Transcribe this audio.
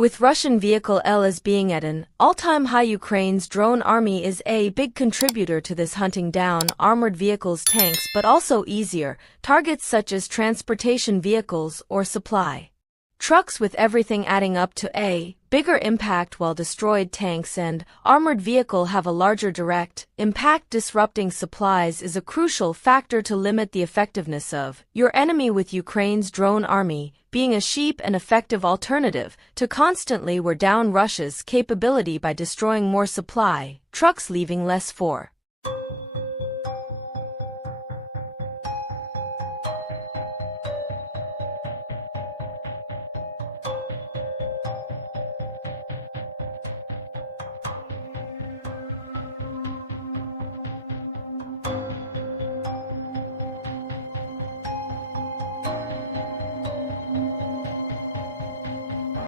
With Russian vehicle L as being at an all-time high, Ukraine's drone army is a big contributor to this, hunting down armored vehicles, tanks, but also easier targets such as transportation vehicles or supply trucks, with everything adding up to a bigger impact, while destroyed tanks and armored vehicle have a larger direct impact. Disrupting supplies is a crucial factor to limit the effectiveness of your enemy, with Ukraine's drone army being a cheap and effective alternative to constantly wear down Russia's capability by destroying more supply trucks, leaving less for